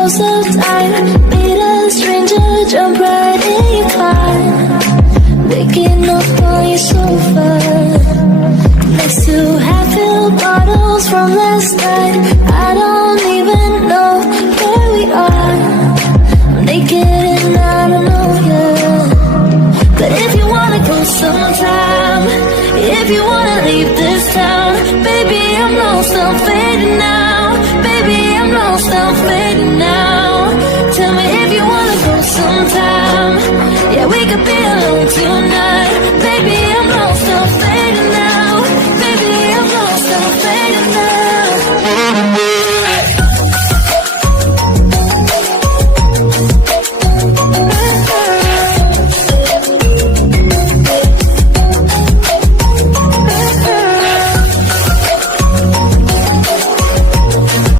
feel so tired. Meet a stranger, jump right in your car. Waking up